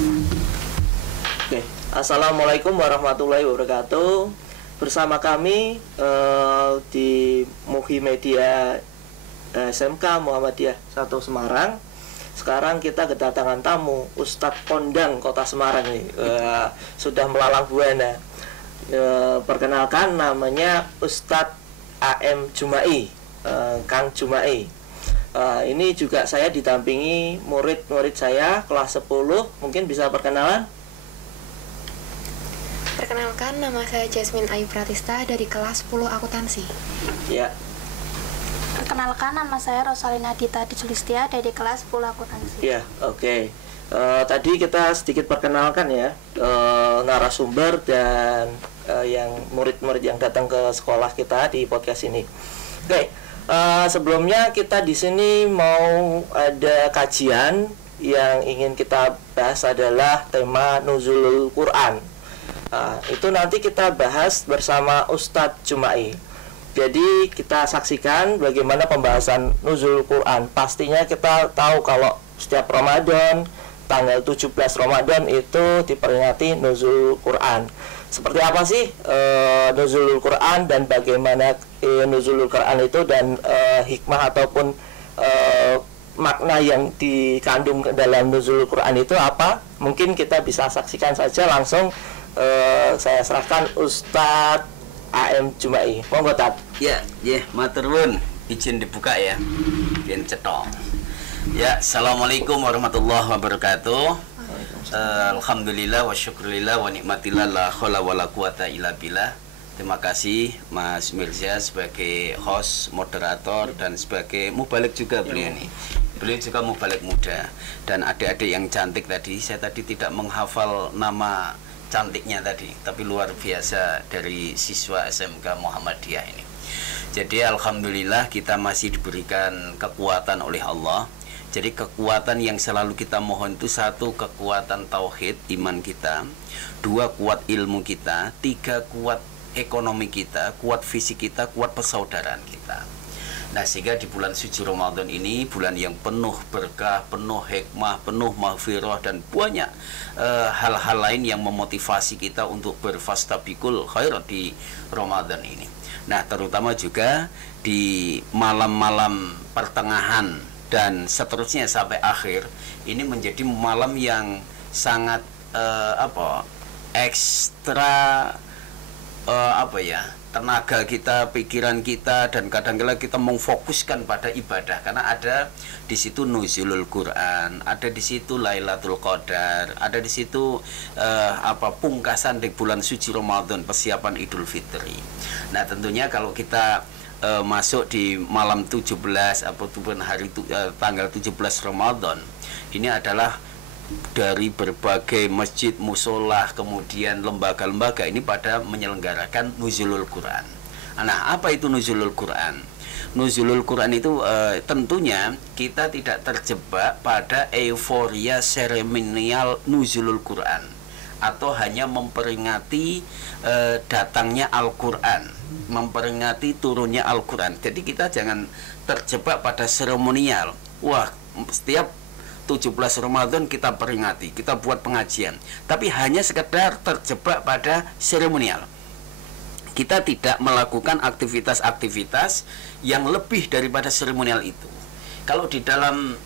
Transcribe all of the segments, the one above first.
Oke, Assalamualaikum warahmatullahi wabarakatuh. Bersama kami di Muhimedia SMK Muhammadiyah 1 Semarang. Sekarang kita kedatangan tamu Ustadz Kondang Kota Semarang nih. Sudah melalang buana. Perkenalkan, namanya Ustadz AM Jumai, Kang Jumai. Ini juga saya didampingi murid-murid saya kelas 10. Mungkin bisa perkenalan? Perkenalkan, nama saya Jasmine Ayu Pratista dari kelas 10 akuntansi. Ya. Perkenalkan, nama saya Rosalina Dita Julistia dari kelas 10 akuntansi. Ya, oke. Tadi kita sedikit perkenalkan ya narasumber dan yang murid-murid yang datang ke sekolah kita di podcast ini. Oke, sebelumnya kita di sini mau ada kajian yang ingin kita bahas adalah tema Nuzulul Quran. Itu nanti kita bahas bersama Ustadz Jumai. Jadi kita saksikan bagaimana pembahasan Nuzulul Quran. Pastinya kita tahu kalau setiap Ramadan, tanggal 17 Ramadan itu diperingati Nuzulul Quran. Seperti apa sih Nuzulul Quran dan bagaimana Nuzulul Quran itu dan hikmah ataupun makna yang dikandung dalam Nuzulul Quran itu apa? Mungkin kita bisa saksikan saja langsung. Saya serahkan Ustadz AM Jumai. Monggo Tat. Ya, matur nuwun. Izin dibuka ya. Biyen cetok. Ya, assalamualaikum warahmatullahi wabarakatuh. Alhamdulillah wa syukurillah wa nikmatillah la haula wala quwata illa billah. Terima kasih Mas Mirza sebagai host, moderator dan sebagai mubalik juga beliau ini. Beliau juga mubalik muda dan adik-adik yang cantik tadi. Saya tadi tidak menghafal nama cantiknya tadi, tapi luar biasa dari siswa SMK Muhammadiyah ini. Jadi alhamdulillah kita masih diberikan kekuatan oleh Allah. Jadi kekuatan yang selalu kita mohon itu, satu, kekuatan tauhid iman kita, dua, kuat ilmu kita, tiga, kuat ekonomi kita, kuat fisik kita, kuat persaudaraan kita. Nah, sehingga di bulan suci Ramadan ini, bulan yang penuh berkah, penuh hikmah, penuh maghfirah dan banyak hal-hal lain yang memotivasi kita untuk berfastabikul khairat di Ramadan ini. Nah, terutama juga di malam-malam pertengahan dan seterusnya sampai akhir, ini menjadi malam yang sangat ekstra tenaga kita, pikiran kita, dan kadang-kala kita memfokuskan pada ibadah karena ada di situ Nuzulul Quran, ada di situ Lailatul Qadar, ada di situ pungkasan di bulan suci Ramadan, persiapan Idul Fitri. Nah, tentunya kalau kita masuk di malam 17 ataupun hari tanggal 17 Ramadan, ini adalah dari berbagai masjid, musola, kemudian lembaga-lembaga ini pada menyelenggarakan Nuzulul Quran. Nah, apa itu Nuzulul Quran? Nuzulul Quran itu tentunya kita tidak terjebak pada euforia seremonial Nuzulul Quran atau hanya memperingati datangnya Al-Quran, memperingati turunnya Al-Quran. Jadi kita jangan terjebak pada seremonial. Wah, setiap 17 Ramadan kita peringati, kita buat pengajian, tapi hanya sekedar terjebak pada seremonial. Kita tidak melakukan aktivitas-aktivitas yang lebih daripada seremonial itu. Kalau di dalam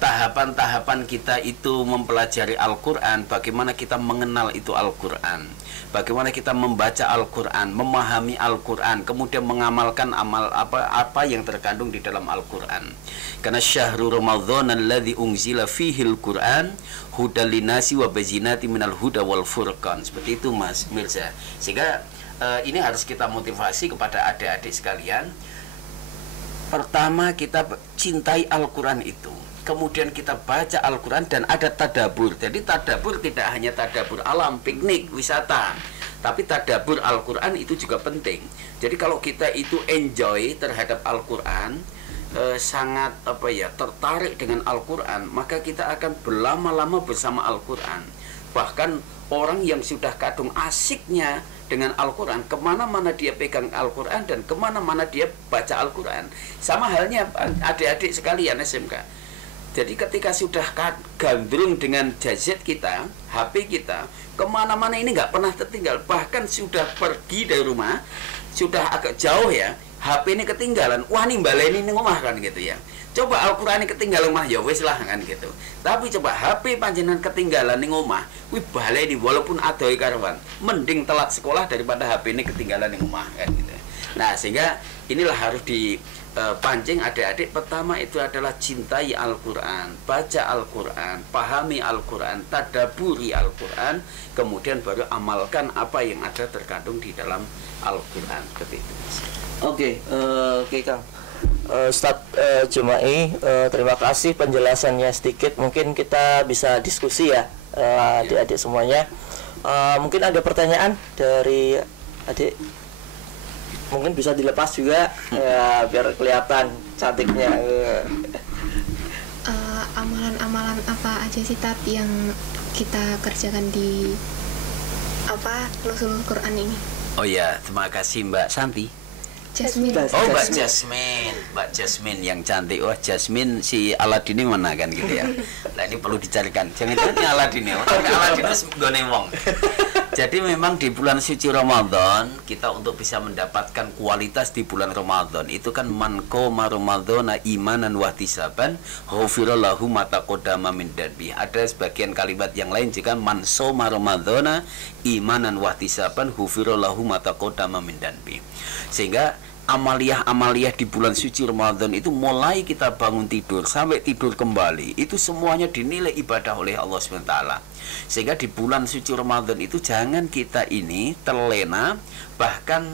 tahapan-tahapan kita itu mempelajari Al-Quran, bagaimana kita mengenal itu Al-Quran, bagaimana kita membaca Al-Quran, memahami Al-Quran, kemudian mengamalkan amal apa yang terkandung di dalam Al-Quran. Karena syahrul Ramadan alladzi unzila fihil Quran hudal linasi wa bazinati minal huda wal furqan. Seperti itu Mas Mirza. Sehingga ini harus kita motivasi kepada adik-adik sekalian. Pertama, kita cintai Al-Quran itu. Kemudian kita baca Al-Quran dan ada tadabur. Jadi tadabur tidak hanya tadabur alam, piknik, wisata, tapi tadabur Al-Quran itu juga penting. Jadi kalau kita itu enjoy terhadap Al-Quran, sangat tertarik dengan Al-Quran, maka kita akan berlama-lama bersama Al-Quran. Bahkan orang yang sudah kadung asiknya dengan Al-Quran, kemana-mana dia pegang Al-Quran dan kemana-mana dia baca Al-Quran. Sama halnya adik-adik sekalian SMK. Jadi ketika sudah gandrung dengan gadget kita, HP kita, kemana-mana ini nggak pernah tertinggal. Bahkan sudah pergi dari rumah, sudah agak jauh ya, HP ini ketinggalan. Wah, ini baleni ini ngomah kan gitu ya. Coba Al-Quran ini ketinggalan mah ya wis lah kan gitu. Tapi coba HP panjenengan ketinggalan ning omah, kuwi baleni walaupun adoh karuan. Mending telat sekolah daripada HP ini ketinggalan ning omah kan gitu. Nah, sehingga inilah harus dipancing adik-adik. Pertama itu adalah cintai Al-Quran, baca Al-Quran, pahami Al-Quran, tadaburi Al-Quran, kemudian baru amalkan apa yang ada terkandung di dalam Al-Quran. Seperti itu. Oke, Kang. Ustadz Jumai, terima kasih penjelasannya sedikit. Mungkin kita bisa diskusi ya, adik-adik semuanya. Mungkin ada pertanyaan dari adik. Mungkin bisa dilepas juga ya, biar kelihatan cantiknya. Amalan-amalan apa aja sih tapi yang kita kerjakan di Nuzulul Quran ini? Oh ya, terima kasih Mbak Santi. Jasmine. Oh, Mbak Jasmine yang cantik. Wah, Jasmine si Aladin ini mana kan gitu ya. Nah, ini perlu dicarikan. Jangan-jangan Aladin ya. Aladin itu gone wong. Jadi memang di bulan suci Ramadan kita untuk bisa mendapatkan kualitas di bulan Ramadan itu kan man qoma ramadhana imanan wa ihtisaban ghufira lahu ma taqaddama min dzambi. Ada sebagian kalimat yang lain jika man shoma ramadhana imanan wa ihtisaban ghufira lahu ma taqaddama min dzambi. Sehingga amaliyah-amaliyah di bulan suci Ramadan itu mulai kita bangun tidur sampai tidur kembali itu semuanya dinilai ibadah oleh Allah SWT. Sehingga di bulan suci Ramadan itu jangan kita ini terlena bahkan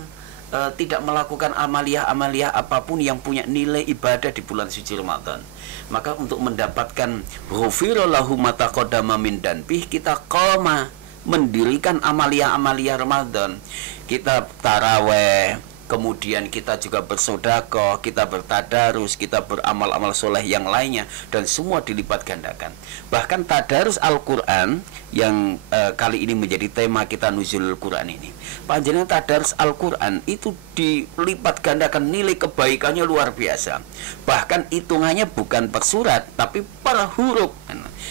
tidak melakukan amaliyah-amaliyah apapun yang punya nilai ibadah di bulan suci Ramadan. Maka untuk mendapatkan ghufira lahu ma taqaddama min dzambi, kita qoma mendirikan amaliyah-amaliyah Ramadan. Kita taraweh, kemudian kita juga bersedekah, kita bertadarus, kita beramal-amal soleh yang lainnya, dan semua dilipat gandakan. Bahkan tadarus Al-Quran yang kali ini menjadi tema kita Nuzulul Quran ini, panjenengan tadarus Al-Quran itu dilipat gandakan, nilai kebaikannya luar biasa. Bahkan hitungannya bukan per surat tapi per huruf.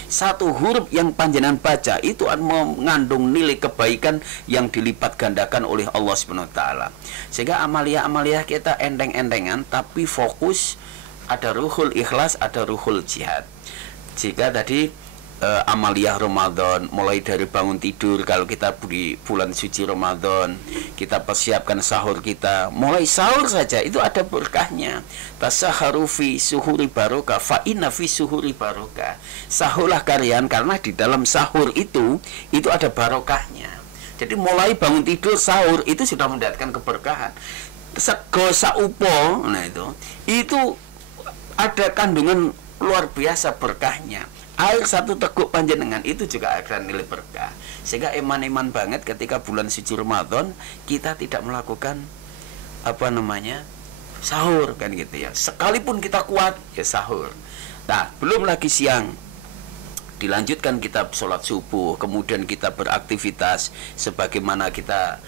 Satu huruf yang panjenengan baca itu mengandung nilai kebaikan yang dilipat gandakan oleh Allah SWT. Sehingga amaliyah-amaliyah kita enteng-entengan tapi fokus, ada ruhul ikhlas, ada ruhul jihad. Jika tadi amaliyah Ramadan mulai dari bangun tidur, kalau kita di bulan suci Ramadan kita persiapkan sahur kita, mulai sahur saja itu ada berkahnya. Tasaharu fi suhuri barokah fa inna fi suhuri barokah. Sahurlah kalian karena di dalam sahur itu ada barokahnya. Jadi mulai bangun tidur sahur itu sudah mendatangkan keberkahan. Sego saupo, nah itu ada kandungan luar biasa berkahnya. Air satu teguk panjenengan itu juga ada nilai berkah. Sehingga eman-eman banget ketika bulan suci Ramadan kita tidak melakukan sahur kan gitu ya. Sekalipun kita kuat ya sahur. Nah, belum lagi siang dilanjutkan kita sholat subuh, kemudian kita beraktivitas sebagaimana kita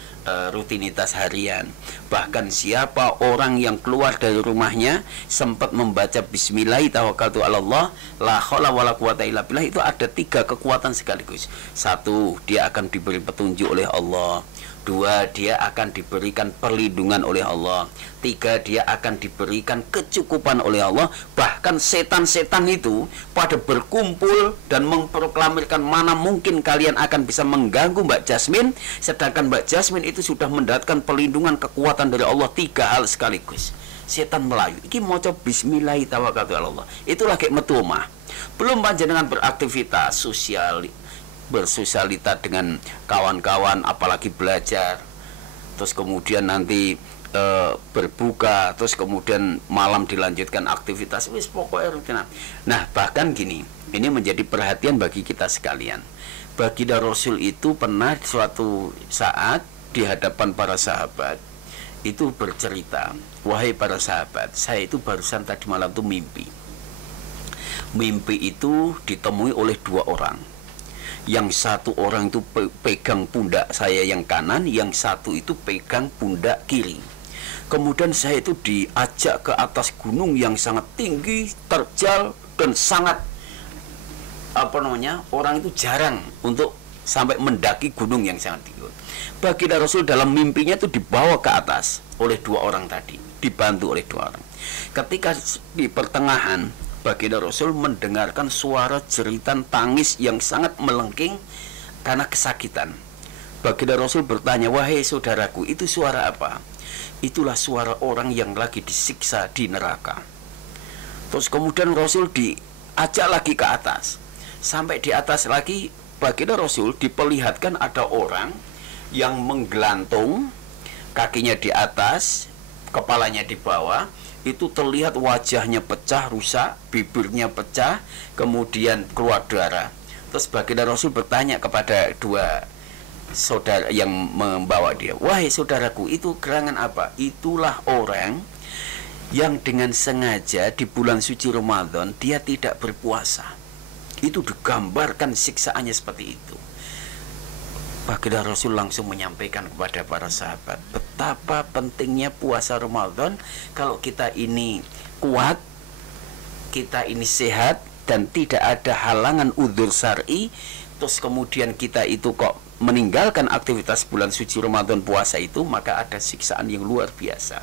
rutinitas harian. Bahkan siapa orang yang keluar dari rumahnya sempat membaca Bismillahi tawakkaltu 'alallah la haula wala quwata illa billah, itu ada 3 kekuatan sekaligus. 1, dia akan diberi petunjuk oleh Allah. 2, dia akan diberikan perlindungan oleh Allah. 3, dia akan diberikan kecukupan oleh Allah. Bahkan setan-setan itu pada berkumpul dan memproklamirkan mana mungkin kalian akan bisa mengganggu Mbak Jasmine, sedangkan Mbak Jasmine itu sudah mendapatkan perlindungan kekuatan dari Allah. 3 hal sekaligus. Setan Melayu iki maca bismillahi tawakkaltu 'alallah, itu lagi metu omah. Belum panjenengan beraktivitas sosial, bersosialita dengan kawan-kawan, apalagi belajar, terus kemudian nanti berbuka, terus kemudian malam dilanjutkan aktivitas, wis pokoknya rutin. Nah, bahkan gini, ini menjadi perhatian bagi kita sekalian. Baginda Rasul itu pernah suatu saat di hadapan para sahabat itu bercerita, wahai para sahabat, saya itu barusan tadi malam tuh mimpi. Mimpi itu ditemui oleh 2 orang. Yang satu orang itu pegang pundak saya yang kanan, yang satu itu pegang pundak kiri. Kemudian saya itu diajak ke atas gunung yang sangat tinggi, terjal, dan sangat orang itu jarang untuk sampai mendaki gunung yang sangat tinggi. Baginda Rasul dalam mimpinya itu dibawa ke atas oleh 2 orang tadi, dibantu oleh 2 orang. Ketika di pertengahan, Baginda Rasul mendengarkan suara jeritan tangis yang sangat melengking karena kesakitan. Baginda Rasul bertanya, "Wahai saudaraku, itu suara apa?" "Itulah suara orang yang lagi disiksa di neraka." Terus kemudian Rasul diajak lagi ke atas. Sampai di atas lagi, Baginda Rasul diperlihatkan ada orang yang menggelantung, kakinya di atas, kepalanya di bawah. Itu terlihat wajahnya pecah, rusak, bibirnya pecah, kemudian keluar darah. Terus Baginda Rasul bertanya kepada 2 saudara yang membawa dia, "Wahai saudaraku, itu gerangan apa?" "Itulah orang yang dengan sengaja di bulan suci Ramadan dia tidak berpuasa." Itu digambarkan siksaannya seperti itu. Baginda Rasul langsung menyampaikan kepada para sahabat betapa pentingnya puasa Ramadan. Kalau kita ini kuat, kita ini sehat dan tidak ada halangan udzur syar'i, terus kemudian kita itu kok meninggalkan aktivitas bulan suci Ramadan puasa itu, maka ada siksaan yang luar biasa.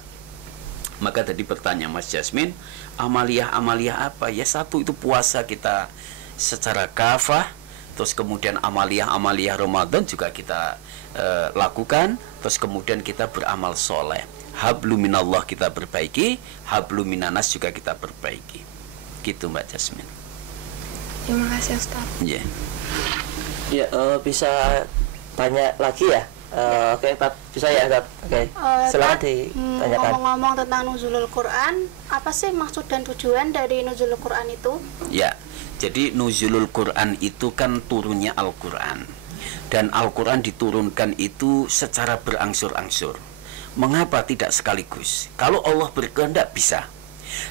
Maka tadi bertanya Mas Jasmine, amaliyah apa? Ya, satu itu puasa kita secara kafah, terus kemudian amaliyah Ramadan juga kita lakukan, terus kemudian kita beramal soleh. Hablu minallah kita perbaiki, hablu minanas juga kita perbaiki. Gitu Mbak Jasmine. Terima kasih Ustaz. Iya. Ya, bisa tanya lagi ya? Oke, bisa ya, Ustaz? Oke, silakan ditanyakan. Ngomong-ngomong tentang nuzulul Quran, apa sih maksud dan tujuan dari nuzulul Quran itu? Ya, jadi nuzulul Quran itu kan turunnya Al-Quran. Dan Al-Quran diturunkan itu secara berangsur-angsur. Mengapa tidak sekaligus? Kalau Allah berkehendak bisa.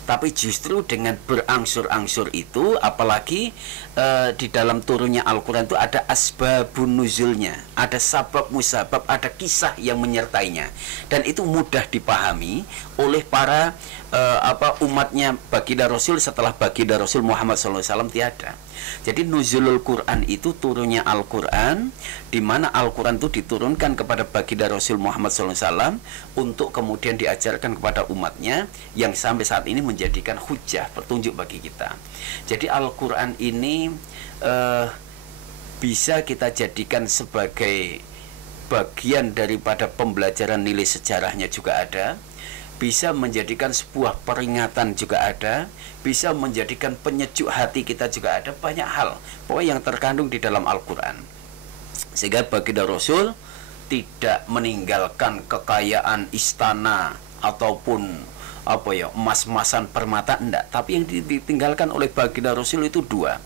Tapi justru dengan berangsur-angsur itu, apalagi di dalam turunnya Al-Quran itu ada asbabun nuzulnya, ada sabab musabab, ada kisah yang menyertainya, dan itu mudah dipahami oleh para umatnya Baginda Rasul setelah Baginda Rasul Muhammad SAW tiada. Jadi nuzulul Quran itu turunnya Al-Quran, di mana Al-Quran itu diturunkan kepada Baginda Rasul Muhammad SAW untuk kemudian diajarkan kepada umatnya, yang sampai saat ini menjadikan hujah, petunjuk bagi kita. Jadi Al-Quran ini bisa kita jadikan sebagai bagian daripada pembelajaran nilai sejarahnya juga ada, bisa menjadikan sebuah peringatan juga ada, bisa menjadikan penyejuk hati kita juga ada, banyak hal pokoknya yang terkandung di dalam Al-Quran. Sehingga Baginda Rasul tidak meninggalkan kekayaan istana ataupun emas-emasan permata, enggak, tapi yang ditinggalkan oleh Baginda Rasul itu 2,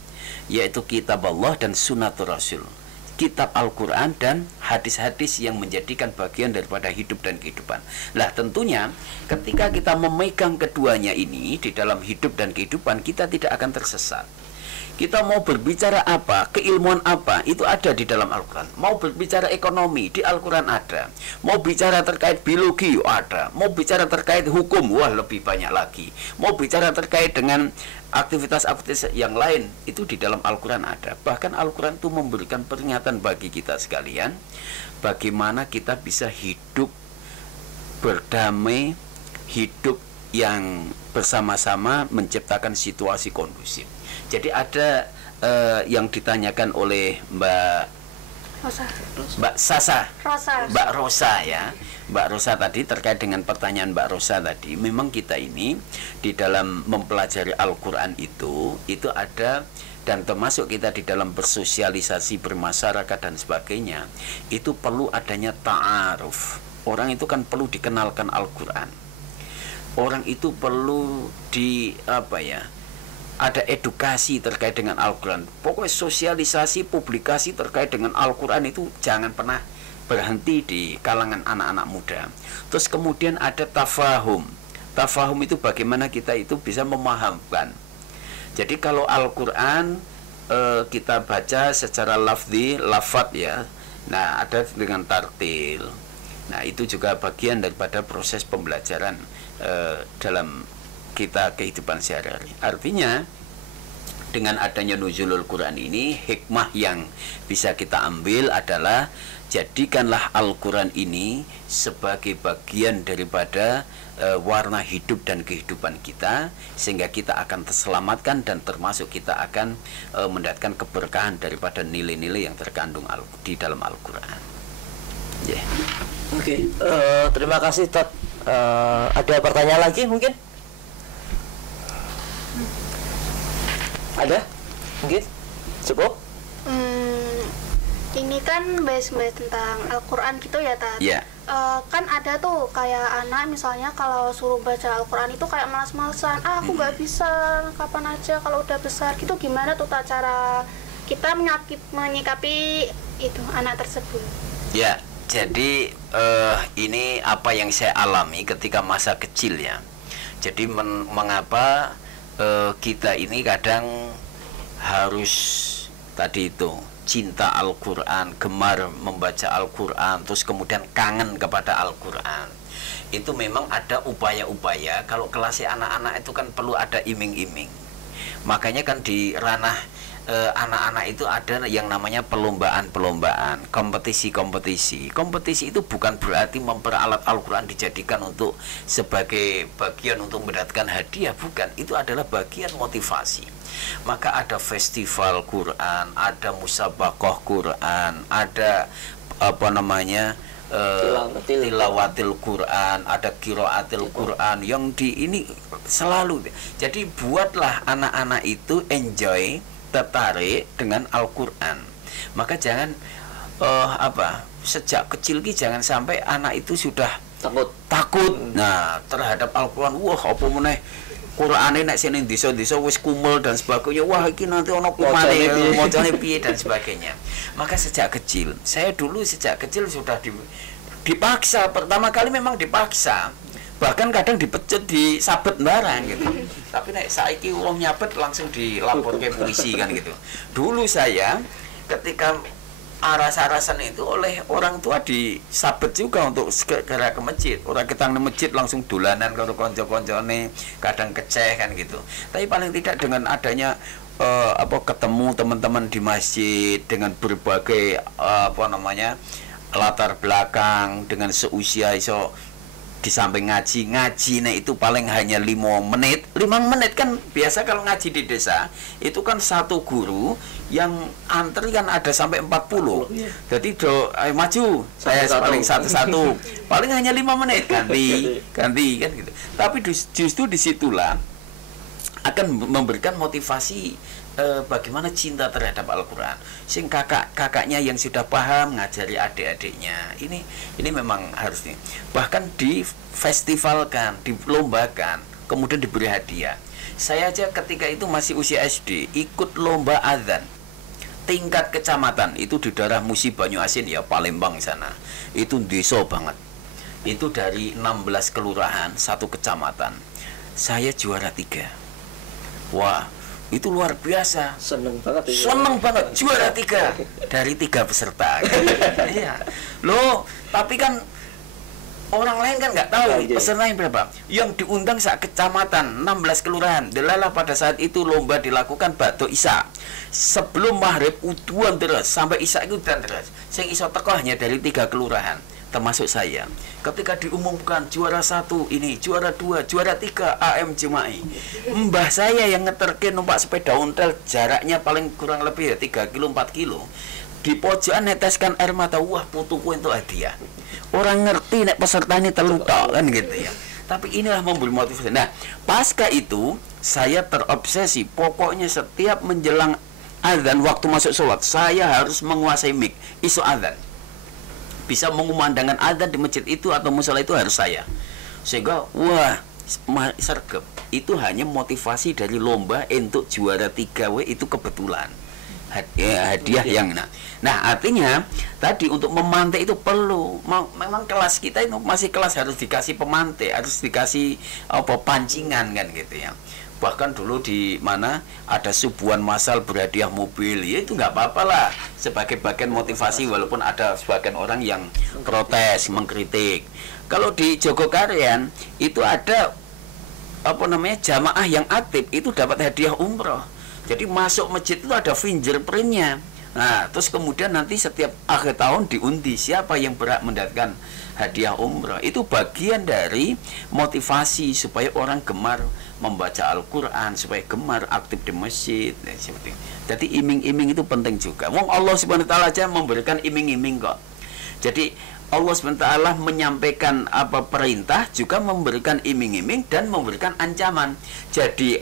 yaitu kitab Allah dan sunnatul Rasul. Kitab Al-Quran dan hadis-hadis yang menjadikan bagian daripada hidup dan kehidupan. Lah tentunya ketika kita memegang keduanya ini di dalam hidup dan kehidupan, kita tidak akan tersesat. Kita mau berbicara apa, keilmuan apa, itu ada di dalam Al-Quran. Mau berbicara ekonomi, di Al-Quran ada. Mau bicara terkait biologi, ada. Mau bicara terkait hukum, wah lebih banyak lagi. Mau bicara terkait dengan aktivitas-aktivitas yang lain, itu di dalam Al-Quran ada. Bahkan Al-Quran itu memberikan peringatan bagi kita sekalian, bagaimana kita bisa hidup berdamai, hidup yang bersama-sama menciptakan situasi kondusif. Jadi ada yang ditanyakan oleh Mbak Rosa ya. Mbak Rosa tadi terkait dengan pertanyaan Mbak Rosa tadi, memang kita ini di dalam mempelajari Al-Quran itu ada, dan termasuk kita di dalam bersosialisasi, bermasyarakat dan sebagainya, itu perlu adanya ta'aruf. Orang itu kan perlu dikenalkan Al-Quran. Orang itu perlu ada edukasi terkait dengan Al-Quran. Pokoknya sosialisasi, publikasi terkait dengan Al-Quran itu jangan pernah berhenti di kalangan anak-anak muda. Terus kemudian ada tafahum. Tafahum itu bagaimana kita itu bisa memahamkan. Jadi kalau Al-Quran kita baca secara lafzi, lafat ya. Nah, ada dengan tartil. Nah, itu juga bagian daripada proses pembelajaran dalam kita kehidupan sehari-hari. Artinya dengan adanya nuzulul Quran ini, hikmah yang bisa kita ambil adalah jadikanlah Al-Quran ini sebagai bagian daripada warna hidup dan kehidupan kita, sehingga kita akan terselamatkan dan termasuk kita akan mendapatkan keberkahan daripada nilai-nilai yang terkandung di dalam Al-Quran. Yeah. Oke, terima kasih Tat. Ada pertanyaan lagi mungkin? Ada? Mungkin? Cukup? Ini kan bahas-bahas tentang Al-Quran gitu ya, Tat. Yeah. Kan ada tuh kayak anak misalnya kalau suruh baca Al-Quran itu kayak malas-malasan. Aku nggak bisa, kapan aja kalau udah besar. Gitu gimana tuh Tat, cara kita menyikapi itu anak tersebut? Ya, jadi ini apa yang saya alami ketika masa kecil ya. Jadi mengapa kita ini kadang harus tadi itu cinta Al-Quran, gemar membaca Al-Quran, terus kemudian kangen kepada Al-Quran. Itu memang ada upaya-upaya. Kalau kelasnya anak-anak itu kan perlu ada iming-iming. Makanya kan di ranah anak-anak itu ada yang namanya perlombaan-perlombaan, kompetisi-kompetisi. Kompetisi itu bukan berarti memperalat Al-Quran dijadikan untuk sebagai bagian untuk mendapatkan hadiah, bukan. Itu adalah bagian motivasi. Maka ada festival Quran, ada musabaqah Quran, ada apa namanya tilawatil Quran, ada qiraatil Quran yang di ini selalu. Jadi buatlah anak-anak itu enjoy, tertarik dengan Al-Quran. Maka jangan sejak kecil jangan sampai anak itu sudah takut nah terhadap Al-Quran. Wah, apa meneh Qur'ane nek sing desa-desa wis kumel dan sebagainya. Wah, iki nanti ana kumane, macane piye dan sebagainya. Maka sejak kecil, saya dulu sejak kecil sudah dipaksa. Pertama kali memang dipaksa. Bahkan kadang dipecut, disabet barang gitu. Tapi nek saiki wong nyabet langsung dilaporke polisi kan gitu. Dulu saya ketika aras-arasan itu oleh orang tua disabet juga untuk segera ke masjid. Orang ketang di masjid langsung dolanan karo kanca-kancane, kadang keceh kan gitu. Tapi paling tidak dengan adanya ketemu teman-teman di masjid dengan berbagai latar belakang, dengan seusia iso di samping ngaji itu paling hanya 5 menit kan biasa. Kalau ngaji di desa itu kan satu guru yang antri kan ada sampai 40. Jadi ayo maju, saya paling satu paling hanya 5 menit ganti kan gitu. Tapi justru disitulah akan memberikan motivasi bagaimana cinta terhadap Al-Quran. Sing kakaknya yang sudah paham ngajari adik-adiknya. Ini memang harus nih. Bahkan difestivalkan, dilombakan, kemudian diberi hadiah. Saya aja ketika itu masih usia SD ikut lomba adzan tingkat kecamatan itu di daerah Musi Banyu Asin ya, Palembang sana. Itu desa banget. Itu dari 16 kelurahan, satu kecamatan. Saya juara 3. Wah, itu luar biasa. Seneng banget ya. Seneng banget, juara 3 dari 3 peserta. Iya. Loh, tapi kan orang lain kan nggak tahu pesertanya berapa. Yang diundang sak kecamatan 16 kelurahan. Delalah pada saat itu lomba dilakukan Ba'da Isya. Sebelum maghrib uduan terus sampai Isya itu udan terus. Sing iso teko hanya dari 3 kelurahan, termasuk saya. Ketika diumumkan juara 1 ini, juara 2, juara 3 AM Jema'i. Mbah saya yang ngeterke numpak sepeda ontel jaraknya paling kurang lebih ya 3 kilo 4 kilo. Di pojokan neteskan air mata, wah putuku untuk hadiah. Orang ngerti nek peserta ini terluka kan gitu ya. Tapi inilah memberi motivasi. Nah, pasca itu saya terobsesi. Pokoknya setiap menjelang azan waktu masuk sholat, saya harus menguasai mic isu azan. Bisa mengumandangkan azan di masjid itu atau musola itu harus saya. Sehingga wah, sergap. Itu hanya motivasi dari lomba untuk juara 3W itu kebetulan. Hadiah yang artinya tadi untuk memantai itu perlu memang kelas kita itu masih kelas harus dikasih pemantai, harus dikasih pancingan kan gitu ya. Bahkan dulu di mana ada subuhan massal berhadiah mobil ya, itu nggak apa-apa lah sebagai bagian motivasi, walaupun ada sebagian orang yang protes, mengkritik. Kalau di Jogokarian itu ada jamaah yang aktif itu dapat hadiah umroh. Jadi masuk masjid itu ada fingerprintnya. Nah, terus kemudian nanti setiap akhir tahun diundi siapa yang berhak mendapatkan hadiah umrah. Itu bagian dari motivasi supaya orang gemar membaca Al-Quran, supaya gemar aktif di masjid. Nah, seperti itu. Jadi iming-iming itu penting juga. Wong Allah Subhanahu wa taala aja memberikan iming-iming kok. Jadi Allah SWT menyampaikan apa perintah, juga memberikan iming-iming dan memberikan ancaman. Jadi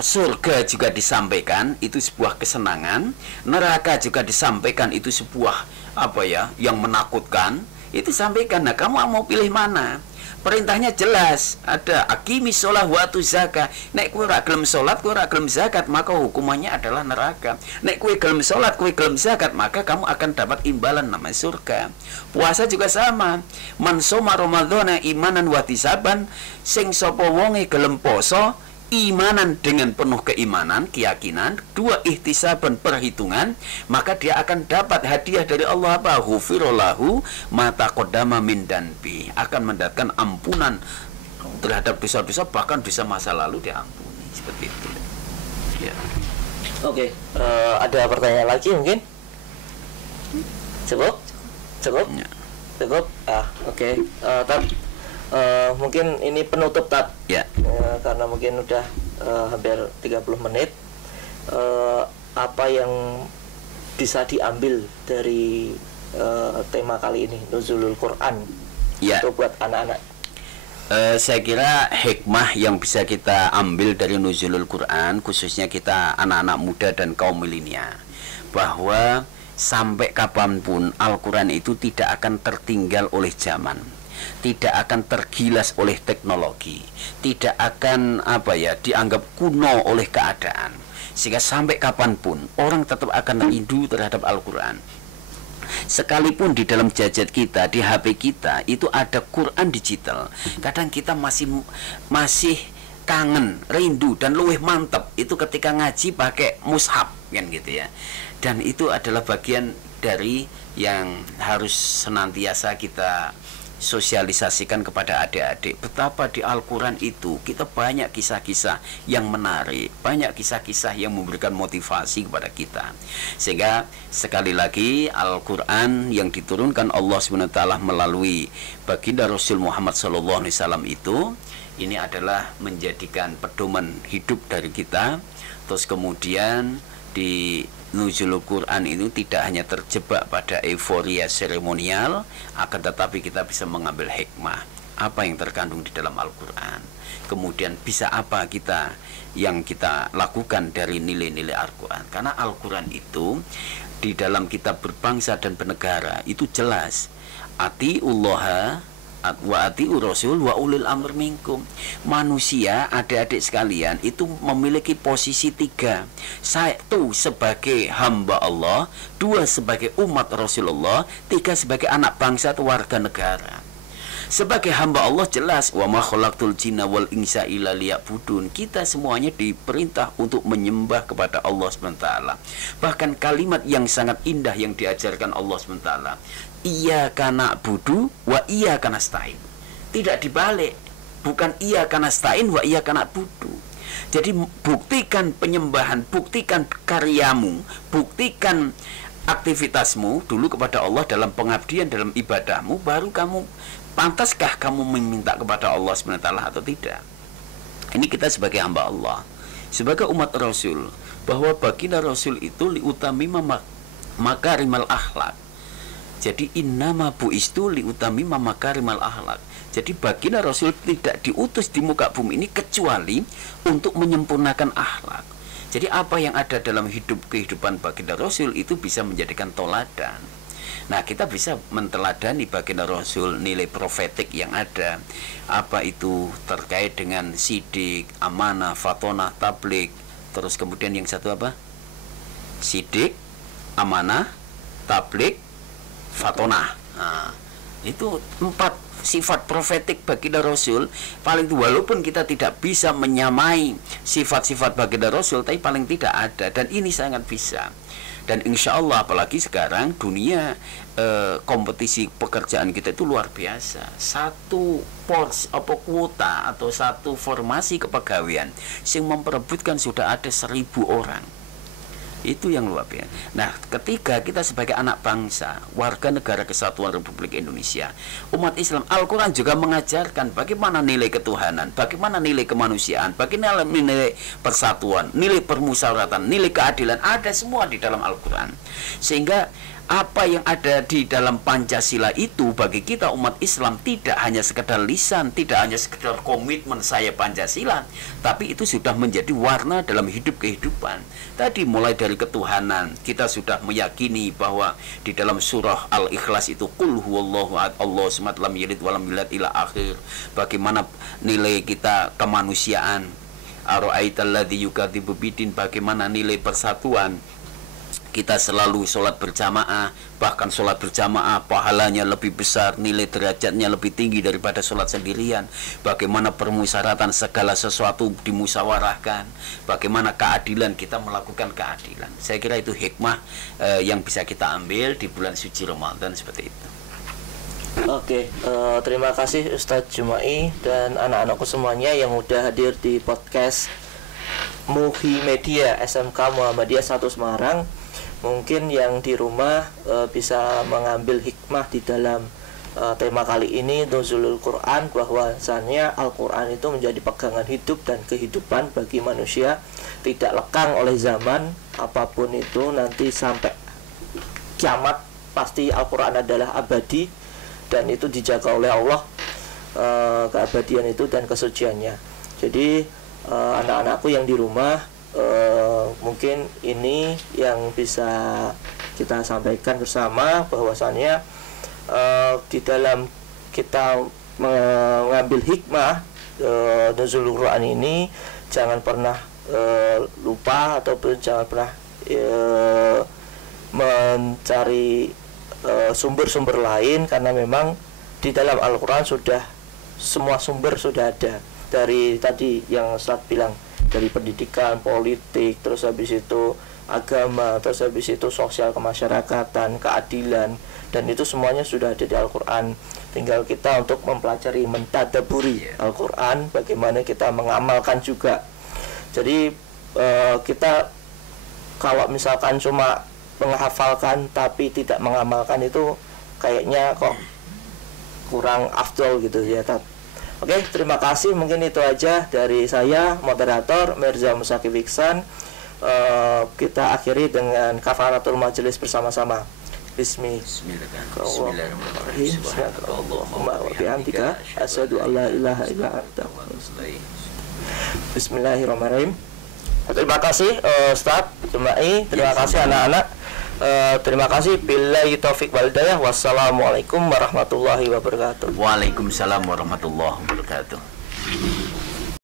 surga juga disampaikan, itu sebuah kesenangan. Neraka juga disampaikan, itu sebuah apa ya, yang menakutkan. Itu sampaikan. Nah, kamu mau pilih mana? Perintahnya jelas, ada aqimis shalah wa atu zakah. Nek kowe ora gelem salat, kowe ora gelem zakat, maka hukumannya adalah neraka. Nek kowe gelem salat, kowe gelem zakat, maka kamu akan dapat imbalan namanya surga. Puasa juga sama. Man shoma ramadhana imanan wa ihtisaban, sing sapa wonge gelem poso imanan dengan penuh keimanan, keyakinan, 2 ihtisaban perhitungan, maka dia akan dapat hadiah dari Allah apa? Ghufirallahu ma taqaddama min danbi, akan mendapatkan ampunan terhadap dosa-dosa, bahkan dosa masa lalu diampuni. Seperti itu. Ya. Oke, ada pertanyaan lagi mungkin? Cukup? Cukup? Ya. Cukup? Oke. Mungkin ini penutup Tat. Ya. Karena mungkin udah hampir 30 menit. Apa yang bisa diambil dari tema kali ini, Nuzulul Quran, Ya. untuk buat anak-anak? Saya kira hikmah yang bisa kita ambil dari Nuzulul Quran, khususnya kita anak-anak muda dan kaum milenial, bahwa sampai kapanpun Al-Quran itu tidak akan tertinggal oleh zaman, tidak akan tergilas oleh teknologi, tidak akan dianggap kuno oleh keadaan, sehingga sampai kapanpun orang tetap akan rindu terhadap Al-Quran. Sekalipun di dalam gadget kita, di HP kita itu ada Quran digital, kadang kita masih kangen, rindu dan luwih mantep itu ketika ngaji pakai mushaf kan gitu ya. Dan itu adalah bagian dari yang harus senantiasa kita sosialisasikan kepada adik-adik, betapa di Al-Quran itu kita banyak kisah-kisah yang menarik, banyak kisah-kisah yang memberikan motivasi kepada kita. Sehingga sekali lagi Al-Quran yang diturunkan Allah SWT melalui baginda Rasul Muhammad SAW itu, ini adalah menjadikan pedoman hidup dari kita. Terus kemudian di Nuzulul Quran itu tidak hanya terjebak pada euforia seremonial, akan tetapi kita bisa mengambil hikmah apa yang terkandung di dalam Al-Quran. Kemudian bisa apa yang kita lakukan dari nilai-nilai Al-Quran. Karena Al-Quran itu di dalam kitab berbangsa dan bernegara itu jelas, atiullaha wa atiur rasul wa ulil amr minkum. Manusia, adik-adik sekalian, itu memiliki posisi 3. 1 sebagai hamba Allah, 2 sebagai umat Rasulullah, 3 sebagai anak bangsa atau warga negara. Sebagai hamba Allah jelas, wa ma khalaqtul jinna wal insa illa liya'budun. Kita semuanya diperintah untuk menyembah kepada Allah SWT. Bahkan kalimat yang sangat indah yang diajarkan Allah SWT, iyyaka na'budu wa iyyaka nasta'in. Tidak dibalik, bukan iyyaka nasta'in wa iyyaka na'budu. Jadi buktikan penyembahan, buktikan karyamu, buktikan aktivitasmu dulu kepada Allah dalam pengabdian, dalam ibadahmu, baru kamu pantaskah kamu meminta kepada Allah SWT atau tidak. Ini kita sebagai hamba Allah, sebagai umat Rasul, bahwa baginda Rasul itu liutamima makarimal akhlak. Jadi innama bu'istu liutamima makarimal akhlak. Jadi baginda Rasul tidak diutus di muka bumi ini kecuali untuk menyempurnakan akhlak. Jadi apa yang ada dalam kehidupan baginda Rasul itu bisa menjadikan toladan. Nah, kita bisa menteladani baginda Rasul, nilai profetik yang ada. Apa itu terkait dengan sidik, amanah, fatonah, tablik. Terus kemudian yang satu apa? Sidik, amanah, tablik, fatonah. Nah, itu 4 sifat profetik baginda Rasul. Paling itu walaupun kita tidak bisa menyamai sifat-sifat baginda Rasul, tapi paling tidak ada. Dan ini sangat bisa. Dan insya Allah apalagi sekarang dunia kompetisi pekerjaan kita itu luar biasa. Satu kuota atau satu formasi kepegawaian yang memperebutkan sudah ada 1000 orang. Itu yang luar biasa. Nah, ketika kita sebagai anak bangsa, warga negara kesatuan Republik Indonesia, umat Islam, Al-Quran juga mengajarkan bagaimana nilai ketuhanan, bagaimana nilai kemanusiaan, bagaimana nilai persatuan, nilai permusyawaratan, nilai keadilan, ada semua di dalam Al-Quran. Sehingga apa yang ada di dalam Pancasila itu bagi kita umat Islam tidak hanya sekedar lisan, tidak hanya sekedar komitmen saya Pancasila, tapi itu sudah menjadi warna dalam hidup kehidupan. Tadi mulai dari ketuhanan, kita sudah meyakini bahwa di dalam surah Al-Ikhlas itu qul huwallahu ahad, Allahu samad, lam yalid walam yulad ila akhir. Bagaimana nilai kita kemanusiaan, ara'aital ladzi yukadzibu bidin, bagaimana nilai persatuan. Kita selalu sholat berjamaah, bahkan sholat berjamaah pahalanya lebih besar, nilai derajatnya lebih tinggi daripada sholat sendirian. Bagaimana permusyawaratan, segala sesuatu dimusyawarahkan. Bagaimana keadilan, kita melakukan keadilan. Saya kira itu hikmah yang bisa kita ambil di bulan suci Ramadan seperti itu. Oke, terima kasih Ustadz Jumai dan anak-anakku semuanya yang udah hadir di podcast Muhimedia SMK Muhammadiyah 1 Semarang. Mungkin yang di rumah bisa mengambil hikmah di dalam tema kali ini, Nuzulul Quran, bahwasannya Al-Quran itu menjadi pegangan hidup dan kehidupan bagi manusia, tidak lekang oleh zaman apapun itu. Nanti sampai kiamat pasti Al-Quran adalah abadi dan itu dijaga oleh Allah, keabadian itu dan kesuciannya. Jadi anak-anakku yang di rumah, mungkin ini yang bisa kita sampaikan bersama, bahwasannya di dalam kita mengambil hikmah Nuzulul Quran ini, jangan pernah lupa ataupun jangan pernah mencari sumber-sumber lain, karena memang di dalam Al-Quran sudah semua sumber sudah ada. Dari tadi yang Ustaz bilang, dari pendidikan, politik, terus habis itu agama, terus habis itu sosial kemasyarakatan, keadilan, dan itu semuanya sudah ada di Al-Quran. Tinggal kita untuk mempelajari, mentadaburi Al-Quran, bagaimana kita mengamalkan juga. Jadi kita kalau misalkan cuma menghafalkan tapi tidak mengamalkan, itu kayaknya kok kurang afdol gitu ya, Tat. Oke, terima kasih. Mungkin itu aja dari saya, moderator Mirza Musakif Iksan. Kita akhiri dengan kafaratul majelis bersama-sama. Bismillahirrahmanirrahim. Bismillahirrahmanirrahim. Terima kasih Ustaz Jumai, terima kasih anak-anak. Terima kasih. Billahi taufik wal hidayah. Wassalamualaikum warahmatullahi wabarakatuh. Waalaikumsalam warahmatullahi wabarakatuh.